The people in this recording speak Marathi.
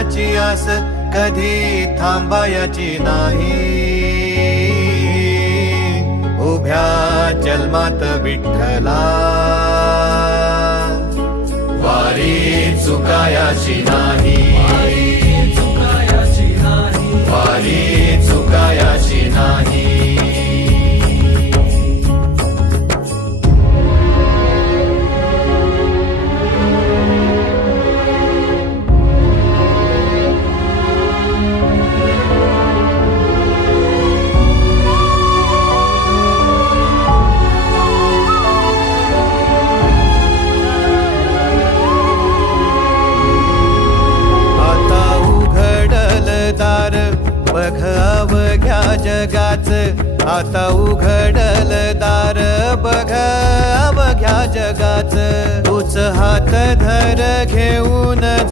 देवाची आस कधी थांबायची नाही. उभ्या जन्मात विठ्ठला वारी चुकायाची नाही. वारी चुकायाची नाही. बघ अवघ्या जगाच, आता उघडल दार बघ अवघ्या जगाच. तूच हात धर घेऊन